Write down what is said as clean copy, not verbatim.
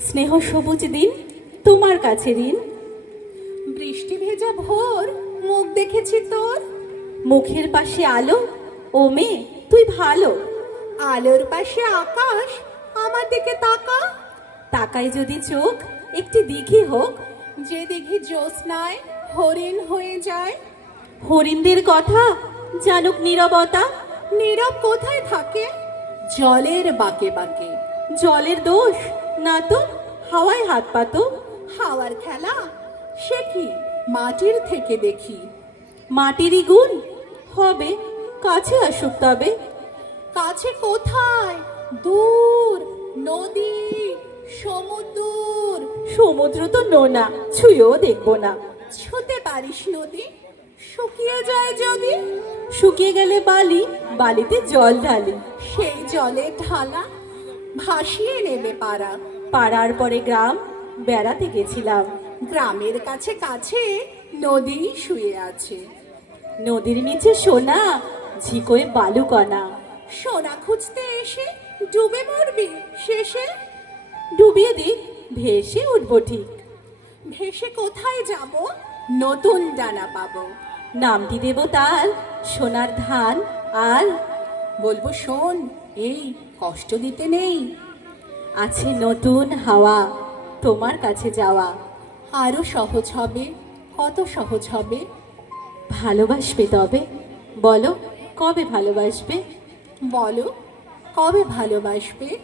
স্নেহ সবুজ দিন তোমার কাছে ঋণ। বৃষ্টি ভেজা ভোর মুখ দেখেছি তোর, মুখের পাশে আলো, ও মেয়ে তুই ভালো। আলোর পাশে আকাশ, আমার দিকে তাকা। তাকাই যদি চোখ একটি দিঘি হোক, যে দিঘি জ্যোৎস্নায় হরিণ হয়ে যায়। হরিণদের কথা জানুক নীরবতা। নীরব কোথায় থাকে? জলের বাঁকে বাঁকে। জলের দোষ না তো, হাওয়ায় হাত পাতো। হাওয়ার খেলা সে কি মাটির থেকে দেখি। মাটিরই গুণ হবে, কাছে আসুক তবে। কাছে কোথায়? দূর নদী, সমুদ্র। সমুদ্র তো নোনা, ছুঁয়েও দেখবো না। ছুতে পারিস নদী, শুকিয়ে যায় যদি। শুকিয়ে গেলে বালি, বালিতে জল ঢালি। সেই জলে ঢালা ভাসিয়ে নেবে পারা। পাড়ার পরে গ্রাম বেড়াতে গেছিলাম। গ্রামের কাছে কাছে নদী শুয়ে আছে। নদীর নিচে সোনা, ঝিকোয় বালুকণা। সোনা খুঁজতে এসে ডুবে মরবি শেষে। ডুবিয়ে দিক, ভেসে উঠবো ঠিক। ভেসে কোথায় যাব? নতুন ডানা পাবো। নামটি দেব তার সোনার ধান, আর বলবো শোন, এই কষ্ট দিতে নেই। আছে নতুন হাওয়া, তোমার কাছে যাওয়া। আরো সহজ হবে, কত সহজ হবে। ভালোবাসবে তবে, বলো কবে ভালোবাসবে? বলো কবে ভালোবাসবে?